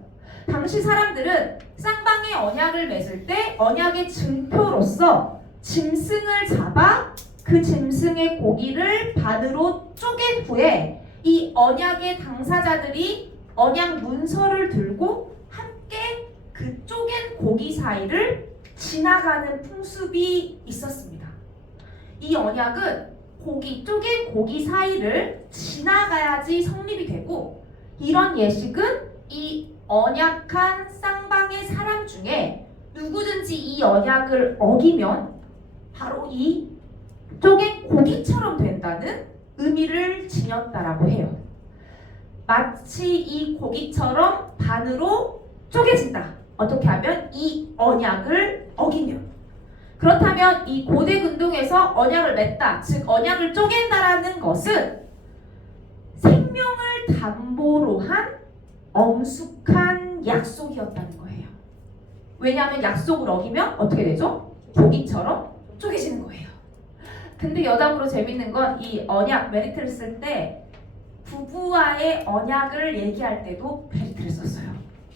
당시 사람들은 쌍방의 언약을 맺을 때 언약의 증표로서 짐승을 잡아 그 짐승의 고기를 반으로 쪼갠 후에 이 언약의 당사자들이 언약 문서를 들고 함께 그 쪼갠 고기 사이를 지나가는 풍습이 있었습니다. 이 언약은 쪼갠 고기 사이를 지나가야지 성립이 되고, 이런 예식은 이 언약한 쌍방의 사람 중에 누구든지 이 언약을 어기면 바로 이 쪼갠 고기처럼 된다는 의미를 지녔다라고 해요. 마치 이 고기처럼 반으로 쪼개진다. 어떻게 하면? 이 언약을 어기면. 그렇다면 이 고대 근동에서 언약을 맺다, 즉 언약을 쪼갠다라는 것은 생명을 담보로 한 엄숙한 약속이었다는 거예요. 왜냐하면 약속을 어기면 어떻게 되죠? 고기처럼 쪼개지는 거예요. 근데 여담으로 재밌는 건 이 언약, 메리트를 쓸 때 부부와의 언약을 얘기할 때도 베리트를 썼어요.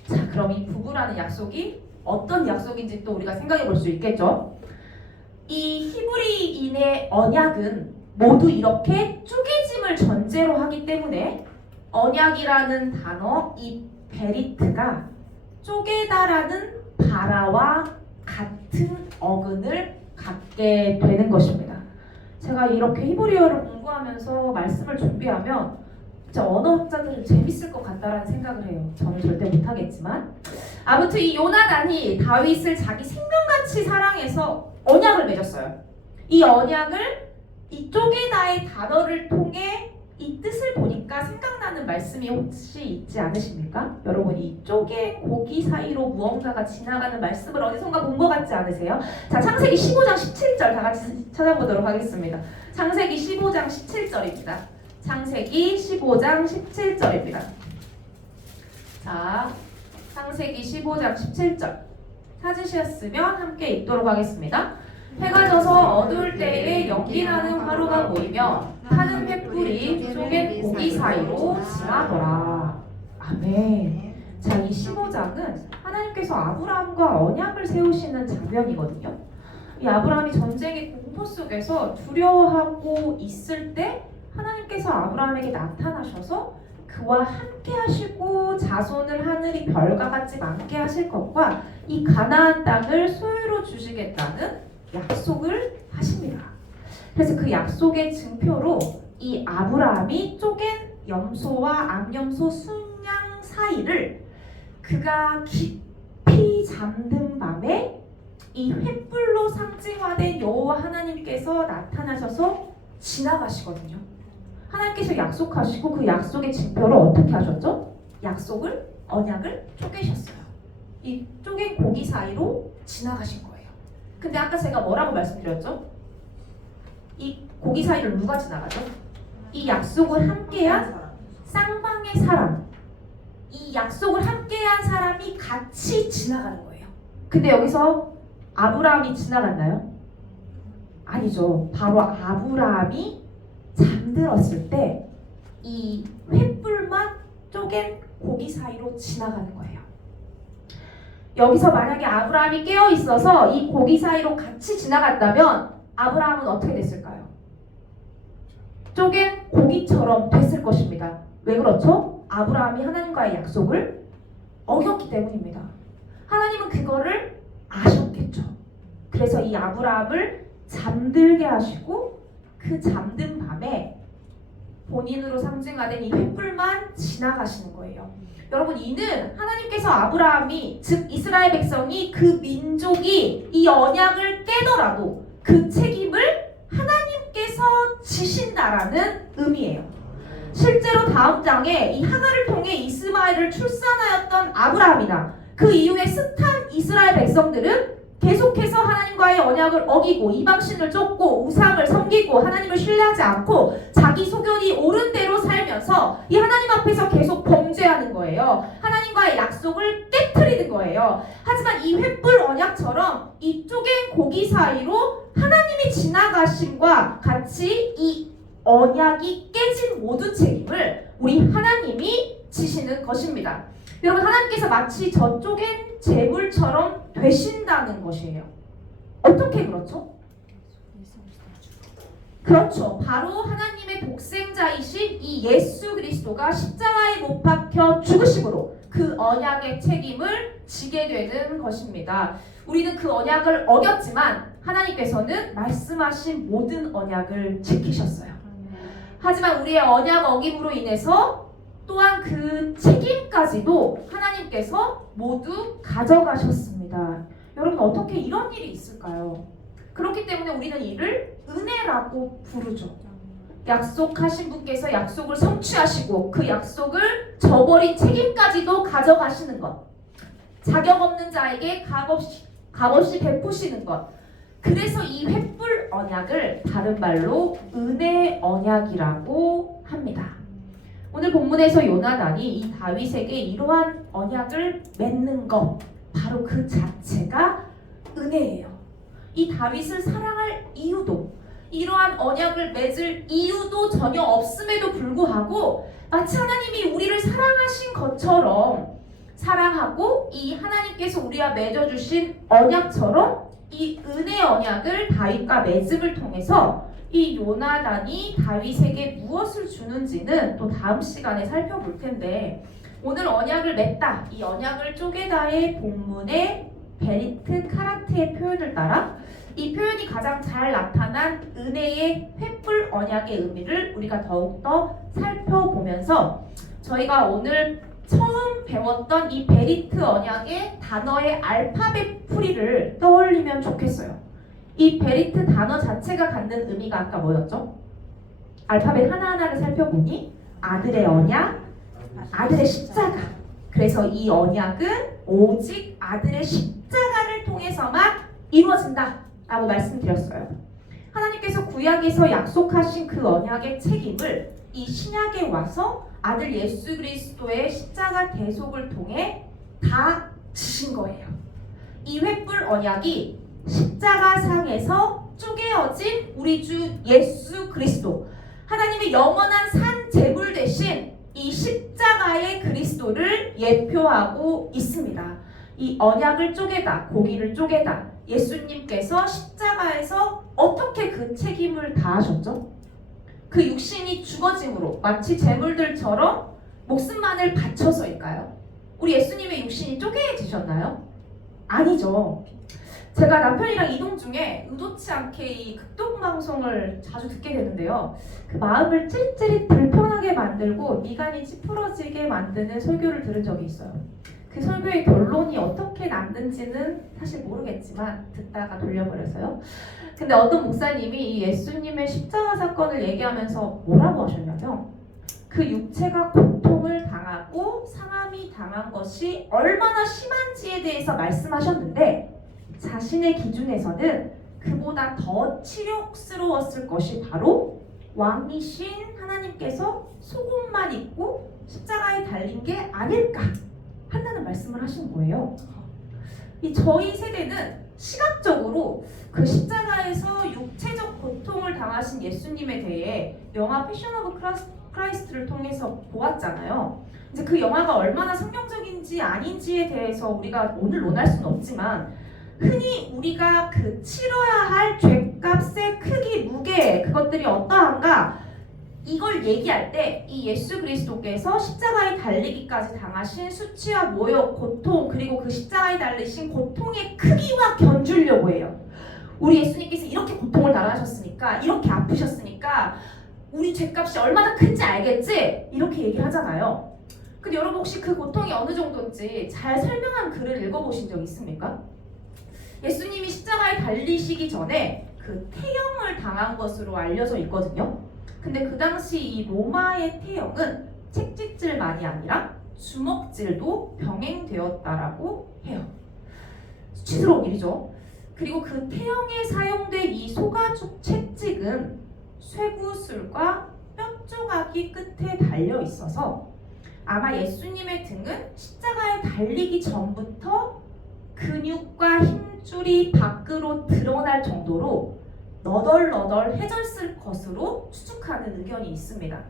자, 그럼 이 부부라는 약속이 어떤 약속인지 또 우리가 생각해 볼 수 있겠죠. 이 히브리인의 언약은 모두 이렇게 쪼개짐을 전제로 하기 때문에 언약이라는 단어, 이 베리트가 쪼개다라는 바라와 같은 어근을 갖게 되는 것입니다. 제가 이렇게 히브리어를 공부하면서 말씀을 준비하면 진짜 언어학자들은 재밌을 것 같다라는 생각을 해요. 저는 절대 못하겠지만 아무튼 이 요나단이 다윗을 자기 생명같이 사랑해서 언약을 맺었어요. 이 언약을 이 쪼개다의 단어를 통해 이 뜻을 보니까 생각나는 말씀이 혹시 있지 않으십니까? 여러분, 이 쪼개 고기 사이로 무언가가 지나가는 말씀을 어디선가 본 것 같지 않으세요? 자, 창세기 15장 17절 다 같이 찾아보도록 하겠습니다. 창세기 15장 17절입니다. 창세기 15장 17절입니다. 자, 창세기 15장 17절 찾으셨으면 함께 읽도록 하겠습니다. 해가 져서 어두울 때에 연기나는 화로가 보이며 타는 횃불이 쪼갠 고기 사이로 지나더라. 아멘. 자, 이 15장은 하나님께서 아브라함과 언약을 세우시는 장면이거든요. 이 아브라함이 전쟁의 공포 속에서 두려워하고 있을 때 하나님께서 아브라함에게 나타나셔서 그와 함께 하시고 자손을 하늘이 별과 같이 많게 하실 것과 이 가나안 땅을 소유로 주시겠다는 약속을 하십니다. 그래서 그 약속의 증표로 이 아브라함이 쪼갠 염소와 암염소 순양 사이를 그가 깊이 잠든 밤에 이 횃불로 상징화된 여호와 하나님께서 나타나셔서 지나가시거든요. 하나님께서 약속하시고 그 약속의 증표로 어떻게 하셨죠? 언약을 쪼개셨어요. 이 쪼갠 고기 사이로 지나가신 거예요. 근데 아까 제가 뭐라고 말씀드렸죠? 이 고기 사이를 누가 지나가죠? 이 약속을 함께한 쌍방의 사람, 이 약속을 함께한 사람이 같이 지나가는 거예요. 근데 여기서 아브라함이 지나갔나요? 아니죠. 바로 아브라함이 잠들었을 때 이 횃불만 쪼갠 고기 사이로 지나가는 거예요. 여기서 만약에 아브라함이 깨어 있어서 이 고기 사이로 같이 지나갔다면 아브라함은 어떻게 됐을까요? 쪼갠 고기처럼 됐을 것입니다. 왜 그렇죠? 아브라함이 하나님과의 약속을 어겼기 때문입니다. 하나님은 그거를 아셨겠죠. 그래서 이 아브라함을 잠들게 하시고 그 잠든 밤에 본인으로 상징하된 이 횃불만 지나가시는 거예요. 여러분, 이는 하나님께서 아브라함이, 즉 이스라엘 백성이, 그 민족이 이 언약을 깨더라도 그 책임을 하나님께서 지신다라는 의미예요. 실제로 다음 장에 이 하갈을 통해 이스마엘을 출산하였던 아브라함이나 그 이후에 숱한 이스라엘 백성들은 계속해서 하나님과의 언약을 어기고 이방신을 쫓고 우상을 섬기고 하나님을 신뢰하지 않고 자기 소견이 옳은 대로 살면서 이 하나님 앞에서 계속 범죄하는 거예요. 하나님과의 약속을 깨트리는 거예요. 하지만 이 횃불 언약처럼 이 쪼갠 고기 사이로 하나님이 지나가심과 같이 이 언약이 깨진 모든 책임을 우리 하나님이 지시는 것입니다. 여러분, 하나님께서 마치 저 쪼갠 재물처럼 되신다는 것이에요. 어떻게 그렇죠? 그렇죠. 바로 하나님의 독생자이신 이 예수 그리스도가 십자가에 못 박혀 죽으심으로 그 언약의 책임을 지게 되는 것입니다. 우리는 그 언약을 어겼지만 하나님께서는 말씀하신 모든 언약을 지키셨어요. 하지만 우리의 언약 어김으로 인해서 또한 그 책임까지도 하나님께서 모두 가져가셨습니다. 여러분, 어떻게 이런 일이 있을까요? 그렇기 때문에 우리는 이를 은혜라고 부르죠. 약속하신 분께서 약속을 성취하시고 그 약속을 저버린 책임까지도 가져가시는 것. 자격 없는 자에게 값없이 베푸시는 것. 그래서 이 횃불 언약을 다른 말로 은혜 언약이라고 합니다. 오늘 본문에서 요나단이 이 다윗에게 이러한 언약을 맺는 것, 바로 그 자체가 은혜예요. 이 다윗을 사랑할 이유도, 이러한 언약을 맺을 이유도 전혀 없음에도 불구하고 마치 하나님이 우리를 사랑하신 것처럼 사랑하고 이 하나님께서 우리와 맺어주신 언약처럼 이 은혜 언약을 다윗과 맺음을 통해서 이 요나단이 다윗에게 무엇을 주는지는 또 다음 시간에 살펴볼 텐데, 오늘 언약을 맺다, 이 언약을 쪼개다의 본문의 베리트 카라트의 표현을 따라 이 표현이 가장 잘 나타난 은혜의 횃불 언약의 의미를 우리가 더욱더 살펴보면서 저희가 오늘 처음 배웠던 이 베리트 언약의 단어의 알파벳 풀이를 떠올리면 좋겠어요. 이 베리트 단어 자체가 갖는 의미가 아까 뭐였죠? 알파벳 하나하나를 살펴보니 아들의 언약, 아들의 십자가. 그래서 이 언약은 오직 아들의 십자가를 통해서만 이루어진다 라고 말씀드렸어요. 하나님께서 구약에서 약속하신 그 언약의 책임을 이 신약에 와서 아들 예수 그리스도의 십자가 대속을 통해 다 지신 거예요. 이 횃불 언약이 십자가 상에서 쪼개어진 우리 주 예수 그리스도, 하나님의 영원한 산 제물 대신 이 십자가의 그리스도를 예표하고 있습니다. 이 언약을 쪼개다, 고기를 쪼개다, 예수님께서 십자가에서 어떻게 그 책임을 다하셨죠? 그 육신이 죽어짐으로 마치 제물들처럼 목숨만을 바쳐서일까요? 우리 예수님의 육신이 쪼개지셨나요? 아니죠. 제가 남편이랑 이동 중에 의도치 않게 이 극동 방송을 자주 듣게 되는데요. 그 마음을 찌릿찌릿 불편하게 만들고 미간이 찌푸러지게 만드는 설교를 들은 적이 있어요. 그 설교의 결론이 어떻게 났는지는 사실 모르겠지만 듣다가 돌려버려서요. 근데 어떤 목사님이 이 예수님의 십자가 사건을 얘기하면서 뭐라고 하셨냐면, 그 육체가 고통을 당하고 상함이 당한 것이 얼마나 심한지에 대해서 말씀하셨는데, 자신의 기준에서는 그보다 더 치욕스러웠을 것이 바로 왕이신 하나님께서 속옷만 입고 십자가에 달린 게 아닐까 한다는 말씀을 하신 거예요. 이 저희 세대는 시각적으로 그 십자가에서 육체적 고통을 당하신 예수님에 대해 영화 패션 오브 크라이스트를 통해서 보았잖아요. 이제 그 영화가 얼마나 성경적인지 아닌지에 대해서 우리가 오늘 논할 수는 없지만, 흔히 우리가 그 치러야 할 죄값의 크기, 무게, 그것들이 어떠한가 이걸 얘기할 때 이 예수 그리스도께서 십자가에 달리기까지 당하신 수치와 모욕, 고통, 그리고 그 십자가에 달리신 고통의 크기와 견주려고 해요. 우리 예수님께서 이렇게 고통을 당하셨으니까, 이렇게 아프셨으니까 우리 죄값이 얼마나 큰지 알겠지? 이렇게 얘기를 하잖아요. 근데 여러분 혹시 그 고통이 어느 정도인지 잘 설명한 글을 읽어보신 적 있습니까? 예수님이 십자가에 달리시기 전에 그 태형을 당한 것으로 알려져 있거든요. 근데 그 당시 이 로마의 태형은 채찍질만이 아니라 주먹질도 병행되었다라고 해요. 수치스러운 일이죠. 그리고 그 태형에 사용된 이 소가죽 채찍은 쇠구슬과 뼈 조각이 끝에 달려 있어서 아마 예수님의 등은 십자가에 달리기 전부터 근육과 힘줄이 밖으로 드러날 정도로 너덜너덜해졌을 것으로 추측하는 의견이 있습니다.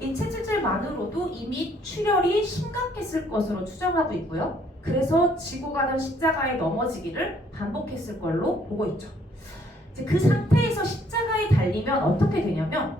이 채찍질만으로도 이미 출혈이 심각했을 것으로 추정하고 있고요. 그래서 지고 가던 십자가에 넘어지기를 반복했을 걸로 보고 있죠. 이제 그 상태에서 십자가에 달리면 어떻게 되냐면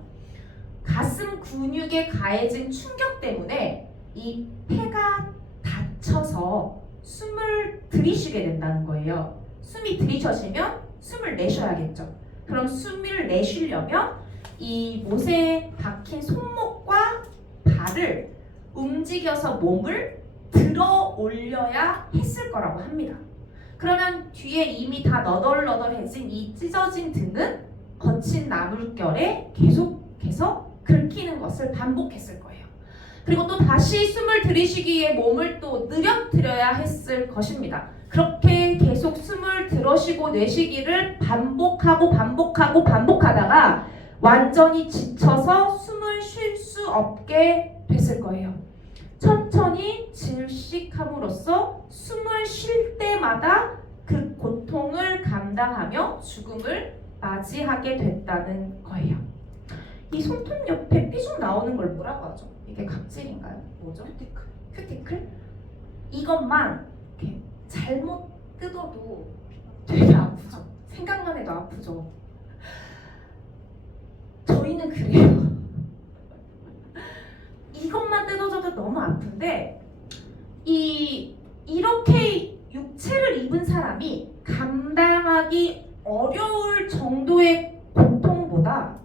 가슴 근육에 가해진 충격 때문에 이 폐가 닫혀서 숨을 들이쉬게 된다는 거예요. 숨이 들이쉬면 숨을 내쉬어야겠죠. 그럼 숨을 내쉬려면 이 못에 박힌 손목과 발을 움직여서 몸을 들어 올려야 했을 거라고 합니다. 그러면 뒤에 이미 다 너덜너덜해진 이 찢어진 등은 거친 나물결에 계속해서 긁히는 것을 반복했을 거예요. 그리고 또 다시 숨을 들이쉬기에 몸을 또 느려뜨려야 했을 것입니다. 그렇게 계속 숨을 들어쉬고 내쉬기를 반복하다가 완전히 지쳐서 숨을 쉴 수 없게 됐을 거예요. 천천히 질식함으로써 숨을 쉴 때마다 그 고통을 감당하며 죽음을 맞이하게 됐다는 거예요. 이 손톱 옆에 삐죽 나오는 걸 뭐라고 하죠? 이게 각질인가요? 뭐죠? 큐티클? 이것만 이렇게 잘못 뜯어도 되게 아프죠. 생각만 해도 아프죠. 저희는 그래요. 이것만 뜯어져도 너무 아픈데 이렇게 육체를 입은 사람이 감당하기 어려울 정도의 고통보다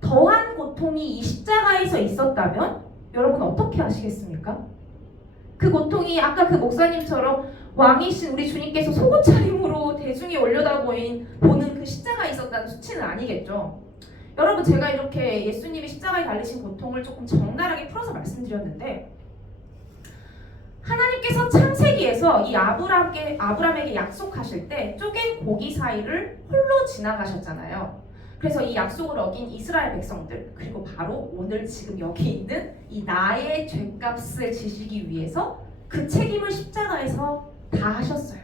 더한 고통이 이 십자가에서 있었다면 여러분 어떻게 하시겠습니까? 그 고통이 아까 그 목사님처럼 왕이신 우리 주님께서 속옷 차림으로 대중이 보는 그 십자가에 있었다는 수치는 아니겠죠. 여러분 제가 이렇게 예수님이 십자가에 달리신 고통을 조금 적나라하게 풀어서 말씀드렸는데 하나님께서 창세기에서 이 아브람에게 약속하실 때 쪼갠 고기 사이를 홀로 지나가셨잖아요. 그래서 이 약속을 어긴 이스라엘 백성들 그리고 바로 오늘 지금 여기 있는 이 나의 죄값을 지시기 위해서 그 책임을 십자가에서 다 하셨어요.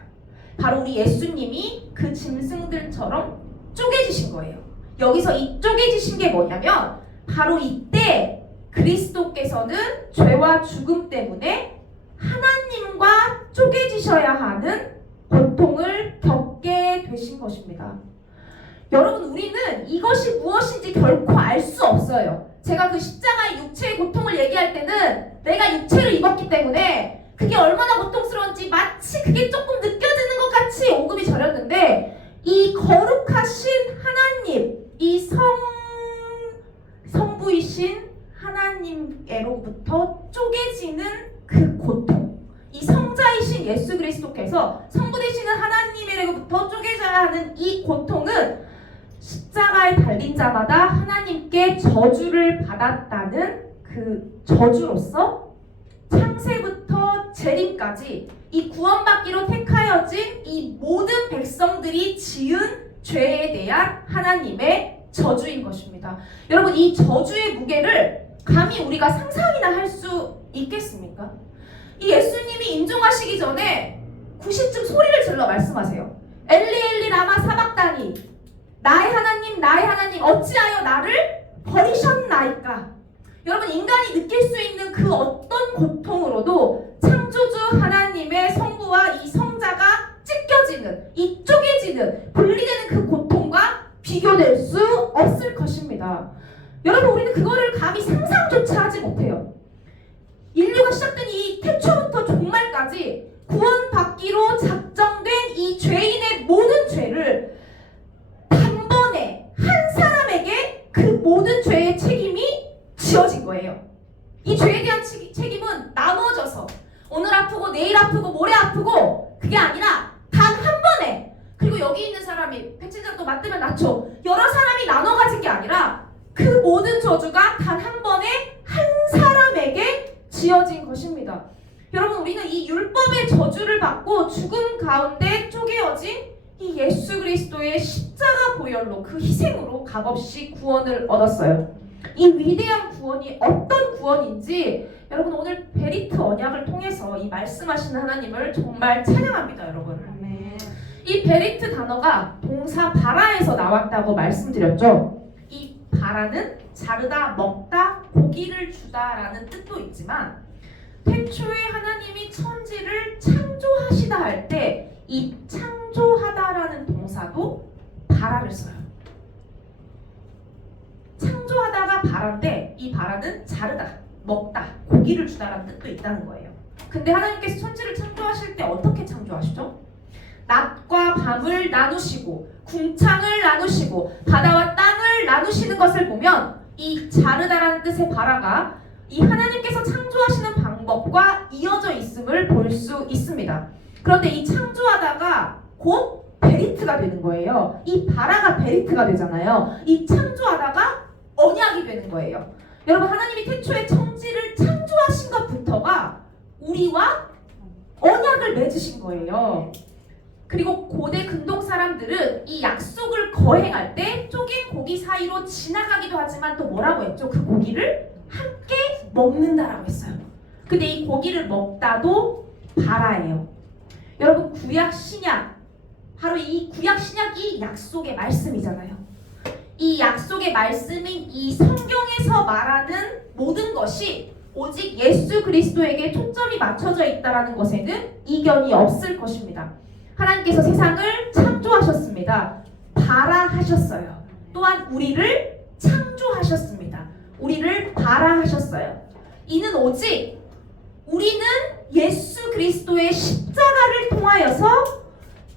바로 우리 예수님이 그 짐승들처럼 쪼개지신 거예요. 여기서 이 쪼개지신 게 뭐냐면 바로 이때 그리스도께서는 죄와 죽음 때문에 하나님과 쪼개지셔야 하는 고통을 겪게 되신 것입니다. 여러분 우리는 이것이 무엇인지 결코 알 수 없어요. 제가 그 십자가의 육체의 고통을 얘기할 때는 내가 육체를 입었기 때문에 그게 얼마나 고통스러운지 마치 그게 조금 느껴지는 것 같이 온급이 저렸는데 이 거룩하신 하나님, 이 성부이신 하나님으로부터 쪼개지는 그 고통, 이 성자이신 예수 그리스도께서 성부 되시는 하나님으로부터 쪼개져야 하는 이 고통은 십자가에 달린 자마다 하나님께 저주를 받았다는 그 저주로서 창세부터 재림까지 이 구원받기로 택하여진 이 모든 백성들이 지은 죄에 대한 하나님의 저주인 것입니다. 여러분 이 저주의 무게를 감히 우리가 상상이나 할 수 있겠습니까? 이 예수님이 임종하시기 전에 90쯤 소리를 질러 말씀하세요. 엘리 엘리 라마 사박다니 나의 하나님 어찌하여 나를 버리셨나이까. 여러분 인간이 느낄 수 있는 그 어떤 고통으로도 창조주 하나님의 성부와 이 성자가 찢겨지는 이 쪼개지는 분리되는 그 고통과 비교될 수 없을 것입니다. 여러분 우리는 그거를 감히 상상조차 하지 못해요. 인류가 시작된 이 태초부터 종말까지 구원받기로 작정된 이 죄인의 모든 죄를 단번에 한 사람에게 그 모든 죄의 책임이 지어진 거예요. 이 죄에 대한 책임은 나눠져서 오늘 아프고 내일 아프고 모레 아프고 그게 아니라 단 한 번에, 그리고 여기 있는 사람이 백진장도 맞으면 낫죠. 여러 사람이 나눠 가진 게 아니라 그 모든 저주가 단 한 번에 한 사람에게 지어진 것입니다. 여러분 우리는 이 율법의 저주를 받고 죽음 가운데 쪼개어진 이 예수 그리스도의 십자가 보혈로, 그 희생으로 값없이 구원을 얻었어요. 이 위대한 구원이 어떤 구원인지 여러분 오늘 베리트 언약을 통해서 이 말씀하시는 하나님을 정말 찬양합니다. 여러분 아멘. 이 베리트 단어가 동사 바라에서 나왔다고 말씀드렸죠. 이 바라는 자르다, 먹다, 고기를 주다라는 뜻도 있지만 태초에 하나님이 천지를 창조하시다 할 때 이 창조하다라는 동사도 바라를 써요. 창조하다가 바라인데 이 바라는 자르다, 먹다, 고기를 주다라는 뜻도 있다는 거예요. 근데 하나님께서 천지를 창조하실 때 어떻게 창조하시죠? 낮과 밤을 나누시고 궁창을 나누시고 바다와 땅을 나누시는 것을 보면 이 자르다라는 뜻의 바라가 이 하나님께서 창조하시는 방법과 이어져 있음을 볼 수 있습니다. 그런데 이 창조하다가 곧 베리트가 되는 거예요. 이 바라가 베리트가 되잖아요. 이 창조하다가 언약이 되는 거예요. 여러분 하나님이 태초에 천지를 창조하신 것부터가 우리와 언약을 맺으신 거예요. 그리고 고대 근동 사람들은 이 약속을 거행할 때 쪼갠 고기 사이로 지나가기도 하지만 또 뭐라고 했죠? 그 고기를 함께 먹는다라고 했어요. 근데 이 고기를 먹다도 바라예요. 여러분 구약 신약, 바로 이 구약 신약이 약속의 말씀이잖아요. 이 약속의 말씀인 이 성경에서 말하는 모든 것이 오직 예수 그리스도에게 초점이 맞춰져 있다는 것에는 이견이 없을 것입니다. 하나님께서 세상을 창조하셨습니다. 바라하셨어요. 또한 우리를 창조하셨습니다. 우리를 바라하셨어요. 이는 오직 우리는 예수 그리스도의 십자가를 통하여서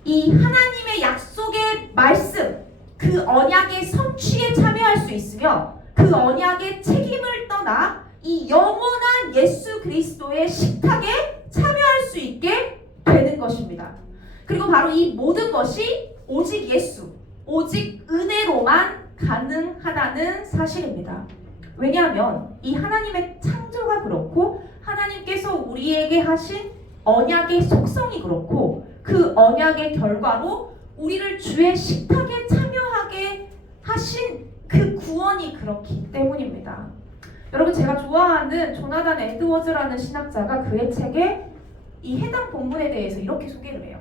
이 하나님의 약속의 말씀, 그 언약의 성취에 참여할 수 있으며 그 언약의 책임을 떠나 이 영원한 예수 그리스도의 식탁에 참여할 수 있게 되는 것입니다. 그리고 바로 이 모든 것이 오직 예수, 오직 은혜로만 가능하다는 사실입니다. 왜냐하면 이 하나님의 창조가 그렇고 하나님께서 우리에게 하신 언약의 속성이 그렇고 그 언약의 결과로 우리를 주의 식탁에 참여하게 하신 그 구원이 그렇기 때문입니다. 여러분 제가 좋아하는 조나단 에드워즈라는 신학자가 그의 책에 이 해당 본문에 대해서 이렇게 소개를 해요.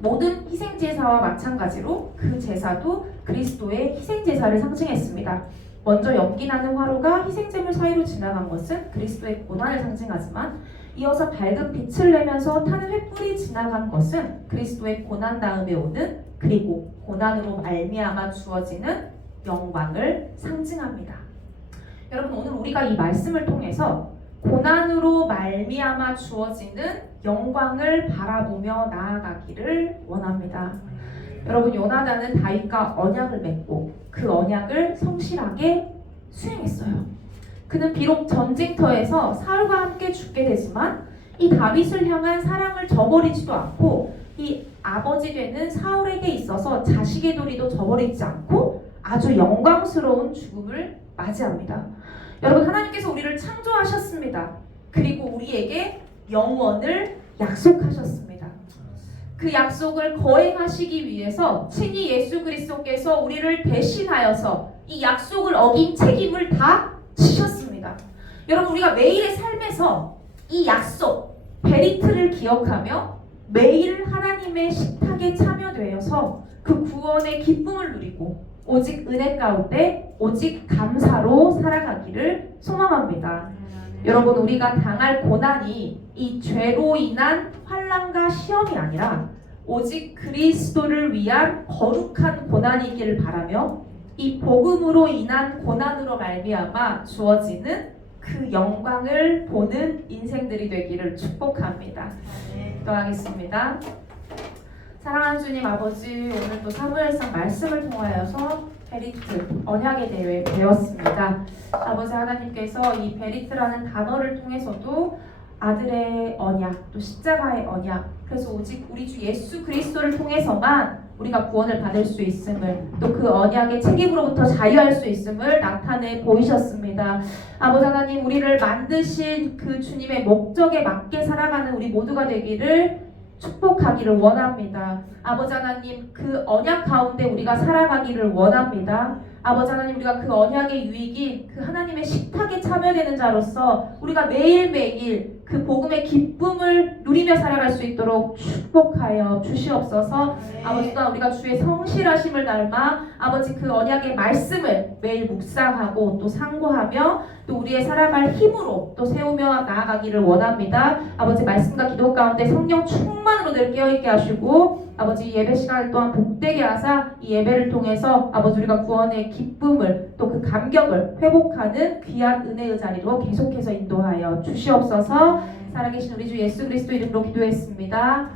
모든 희생제사와 마찬가지로 그 제사도 그리스도의 희생제사를 상징했습니다. 먼저 연기나는 화로가 희생제물 사이로 지나간 것은 그리스도의 고난을 상징하지만 이어서 밝은 빛을 내면서 타는 횃불이 지나간 것은 그리스도의 고난 다음에 오는, 그리고 고난으로 말미암아 주어지는 영광을 상징합니다. 여러분 오늘 우리가 이 말씀을 통해서 고난으로 말미암아 주어지는 영광을 바라보며 나아가기를 원합니다. 여러분 요나단은 다윗과 언약을 맺고 그 언약을 성실하게 수행했어요. 그는 비록 전쟁터에서 사울과 함께 죽게 되지만 이 다윗을 향한 사랑을 저버리지도 않고 이 아버지 되는 사울에게 있어서 자식의 도리도 저버리지 않고 아주 영광스러운 죽음을 맞이합니다. 여러분 하나님께서 우리를 창조하셨습니다. 그리고 우리에게 영원을 약속하셨습니다. 그 약속을 거행하시기 위해서 친히 예수 그리스도께서 우리를 대신하여서 이 약속을 어긴 책임을 다 지셨습니다. 여러분 우리가 매일의 삶에서 이 약속, 베리트를 기억하며 매일 하나님의 식탁에 참여되어서 그 구원의 기쁨을 누리고 오직 은혜 가운데 오직 감사로 살아가기를 소망합니다. 여러분 우리가 당할 고난이 이 죄로 인한 환난과 시험이 아니라 오직 그리스도를 위한 거룩한 고난이기를 바라며 이 복음으로 인한 고난으로 말미암아 주어지는 그 영광을 보는 인생들이 되기를 축복합니다. 기도하겠습니다. 사랑하는 주님 아버지, 오늘 또 사무엘상 말씀을 통하여서 베리트, 언약에 대해 배웠습니다. 아버지 하나님께서 이 베리트라는 단어를 통해서도 아들의 언약, 또 십자가의 언약, 그래서 오직 우리 주 예수 그리스도를 통해서만 우리가 구원을 받을 수 있음을, 또 그 언약의 책임으로부터 자유할 수 있음을 나타내 보이셨습니다. 아버지 하나님, 우리를 만드신 그 주님의 목적에 맞게 살아가는 우리 모두가 되기를 축복하기를 원합니다. 아버지 하나님, 그 언약 가운데 우리가 살아가기를 원합니다. 아버지 하나님, 우리가 그 언약의 유익이 그 하나님의 식탁에 참여되는 자로서 우리가 매일매일 그 복음의 기쁨을 누리며 살아갈 수 있도록 축복하여 주시옵소서. 아버지, 또한 우리가 주의 성실하심을 닮아 아버지 그 언약의 말씀을 매일 묵상하고 또 상고하며 또 우리의 살아갈 힘으로 또 세우며 나아가기를 원합니다. 아버지, 말씀과 기도 가운데 성령 충만으로 늘 깨어있게 하시고 아버지, 예배 시간을 또한 복되게 하사 이 예배를 통해서 아버지 우리가 구원의 기쁨을 또 그 감격을 회복하는 귀한 은혜의 자리로 계속해서 인도하여 주시옵소서. 살아계신 우리 주 예수 그리스도 이름으로 기도했습니다.